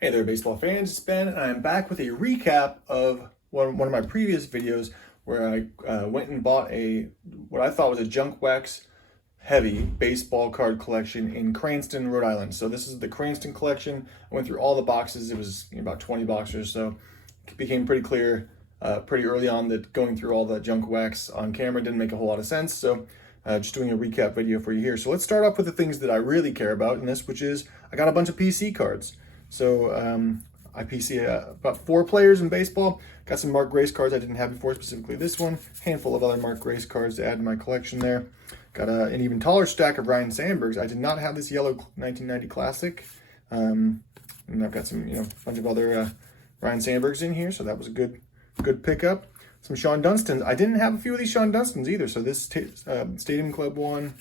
Hey there, baseball fans. It's Ben, and I'm back with a recap of one of my previous videos where I went and bought what I thought was a junk wax heavy baseball card collection in Cranston, Rhode Island. So this is the Cranston Collection. I went through all the boxes. It was about 20 boxes, so it became pretty clear pretty early on that going through all the junk wax on camera didn't make a whole lot of sense. So just doing a recap video for you here. So let's start off with the things that I really care about in this, which is I got a bunch of PC cards. So I PC about 4 players in baseball. Got some Mark Grace cards I didn't have before, specifically this one. Handful of other Mark Grace cards to add to my collection there. Got an even taller stack of Ryne Sandbergs. I did not have this yellow 1990 Classic. And I've got some, a bunch of other Ryne Sandbergs in here, so that was a good pickup. Some Sean Dunstons. I didn't have a few of these Sean Dunstons either, so this Stadium Club one.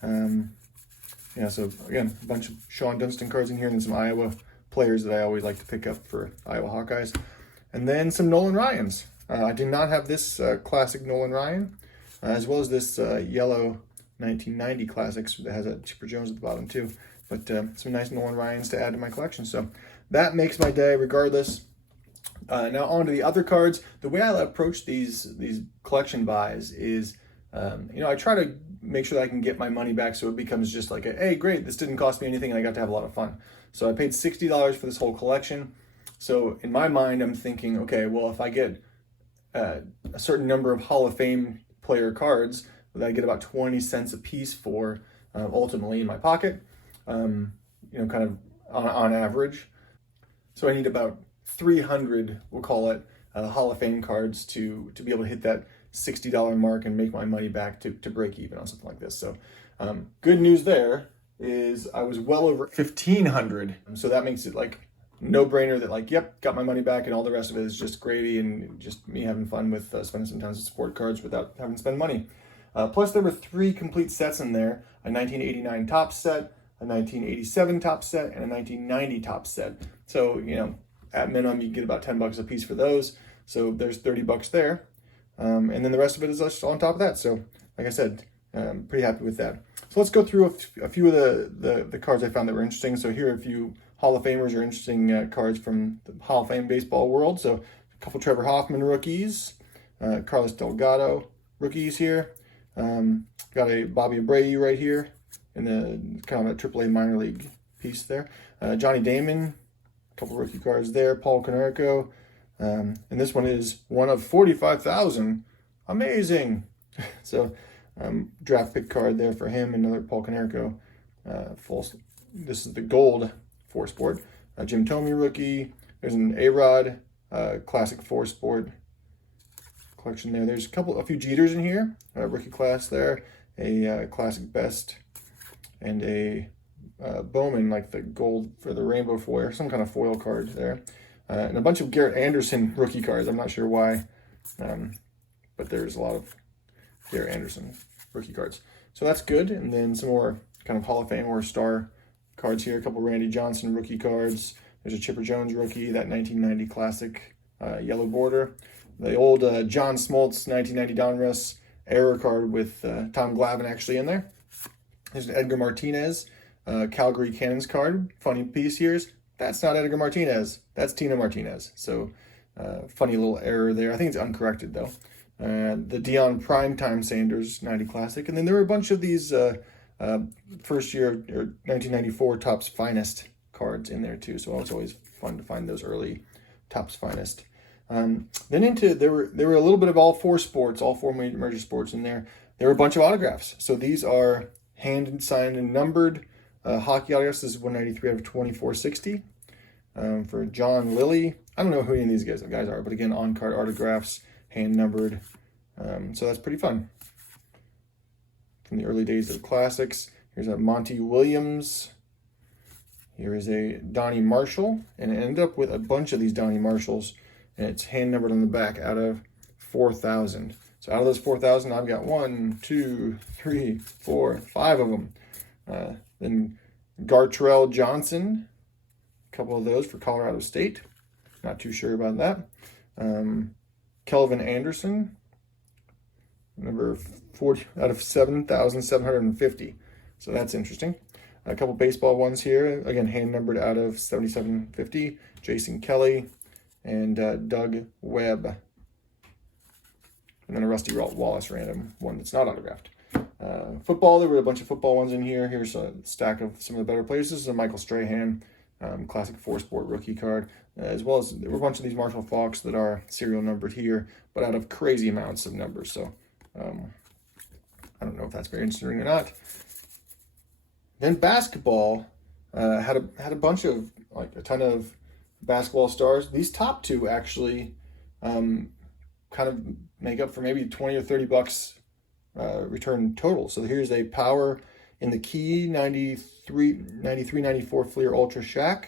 So again, a bunch of Sean Dunston cards in here, and then some Iowa players that I always like to pick up for Iowa Hawkeyes. And then some Nolan Ryans. I did not have this classic Nolan Ryan, as well as this yellow 1990 Classics that has a Chipper Jones at the bottom too. But some nice Nolan Ryans to add to my collection. So that makes my day regardless. Now on to the other cards. The way I approach these collection buys is, I try to make sure that I can get my money back, so it becomes just like hey, great, this didn't cost me anything and I got to have a lot of fun. So I paid $60 for this whole collection. So in my mind, I'm thinking, okay, well, if I get a certain number of Hall of Fame player cards that I get about 20 cents a piece for, ultimately in my pocket, kind of on average. So I need about 300, we'll call it, Hall of Fame cards to be able to hit that $60 mark and make my money back to break even on something like this. So good news there is I was well over 1,500. So that makes it like no brainer that yep, got my money back, and all the rest of it is just gravy and just me having fun with spending some tons of sport cards without having to spend money. Plus there were 3 complete sets in there, a 1989 top set, a 1987 top set, and a 1990 top set. So, at minimum, you get about $10 a piece for those. So there's $30 there. And then the rest of it is just on top of that. So like I said, pretty happy with that. So let's go through a few of the cards I found that were interesting. So here are a few Hall of Famers or interesting cards from the Hall of Fame baseball world. So a couple Trevor Hoffman rookies, Carlos Delgado rookies here. Got a Bobby Abreu right here in the kind of a AAA minor league piece there. Johnny Damon, a couple rookie cards there. Paul Konerko. And this one is one of 45,000. Amazing. So draft pick card there for him. Another Paul Konerko. This is the gold 4-sport. Jim Thome rookie. There's an A-Rod classic 4-sport collection there. There's a few Jeters in here. Rookie class there. A classic best. And a Bowman, like the gold for the rainbow foil, some kind of foil card there. And a bunch of Garrett Anderson rookie cards. I'm not sure why, but there's a lot of Garrett Anderson rookie cards. So that's good. And then some more kind of Hall of Fame or star cards here. A couple Randy Johnson rookie cards. There's a Chipper Jones rookie, that 1990 Classic yellow border. The old John Smoltz 1990 Donruss error card with Tom Glavine actually in there. There's an Edgar Martinez Calgary Cannons card. Funny piece here is that's not Edgar Martinez. That's Tina Martinez. So funny little error there. I think it's uncorrected though. The Dion Primetime Sanders 90 Classic. And then there were a bunch of these first year or 1994 Topps Finest cards in there too. So it's always fun to find those early Topps Finest. Then there were a little bit of all 4 sports, all 4 major sports in there. There were a bunch of autographs. So these are hand signed and numbered hockey autographs. This is 193 out of 2460 for John Lilly. I don't know who any of these guys are, but again, on-card autographs, hand numbered. So that's pretty fun. From the early days of the classics, here's a Monty Williams. Here is a Donnie Marshall, and it ended up with a bunch of these Donnie Marshalls, and it's hand numbered on the back out of 4,000. So out of those 4,000, I've got 1, 2, 3, 4, 5 of them. Then Gartrell Johnson, a couple of those for Colorado State. Not too sure about that. Kelvin Anderson, number 40 out of 7,750. So that's interesting. A couple baseball ones here. Again, hand numbered out of 7750. Jason Kelly and Doug Webb. And then a Rusty Wallace random one that's not autographed. Football, there were a bunch of football ones in here. Here's a stack of some of the better players. This is a Michael Strahan classic 4-sport rookie card, as well as there were a bunch of these Marshall Faulks that are serial numbered here, but out of crazy amounts of numbers. So I don't know if that's very interesting or not. Then basketball had a bunch of, like, a ton of basketball stars. These top two actually kind of make up for maybe 20 or 30 bucks return total. So here's a Power in the Key 93-94 Fleer Ultra Shaq.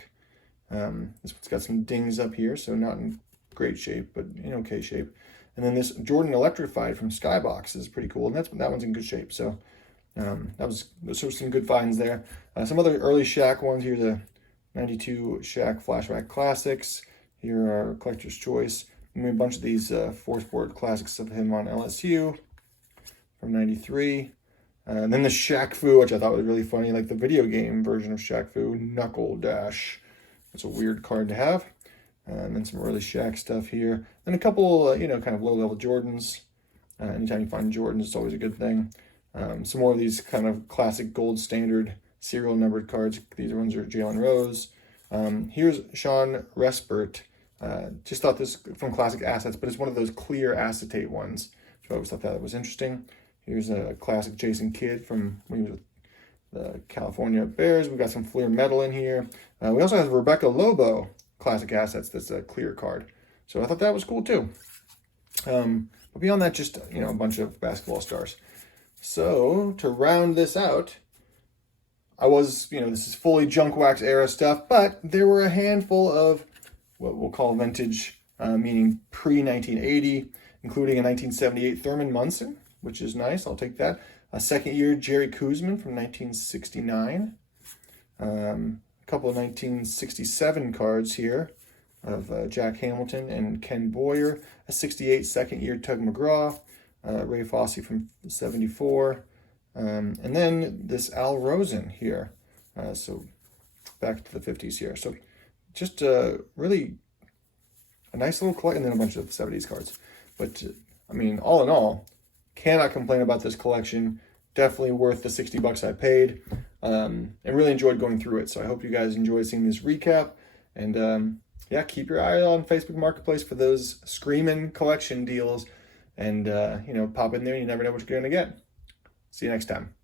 This one's got some dings up here, so not in great shape, but in okay shape. And then this Jordan Electrified from Skybox is pretty cool, and that one's in good shape. So those are some good finds there. Some other early Shaq ones. Here's a 92 Shaq Flashback Classics. Here are Collector's Choice. And a bunch of these 4-sport classics of him on LSU from 93. And then the Shaq Fu, which I thought was really funny, like the video game version of Shaq Fu, Knuckle Dash. It's a weird card to have. And then some early Shaq stuff here. And a couple, kind of low-level Jordans. Anytime you find Jordans, it's always a good thing. Some more of these kind of classic gold standard serial numbered cards. These ones are Jalen Rose. Here's Sean Respert. Just thought this from Classic Assets, but it's one of those clear acetate ones. So I always thought that was interesting. Here's a classic Jason Kidd from when he was with the California Bears. We've got some Fleer metal in here. We also have Rebecca Lobo Classic Assets. That's a clear card. So I thought that was cool too. But beyond that, just a bunch of basketball stars. So to round this out, I was, this is fully junk wax era stuff, but there were a handful of what we'll call vintage, meaning pre-1980, including a 1978 Thurman Munson, which is nice. I'll take that. A second year Jerry Kuzman from 1969. A couple of 1967 cards here of Jack Hamilton and Ken Boyer. A 68 second year Tug McGraw. Ray Fosse from 74. And then this Al Rosen here. So back to the 50s here. So just really a nice little collection, and then a bunch of 70s cards. But, all in all, cannot complain about this collection. Definitely worth the 60 bucks I paid. And really enjoyed going through it. So I hope you guys enjoyed seeing this recap. And, keep your eye on Facebook Marketplace for those screaming collection deals. And, pop in there. You never know what you're going to get. See you next time.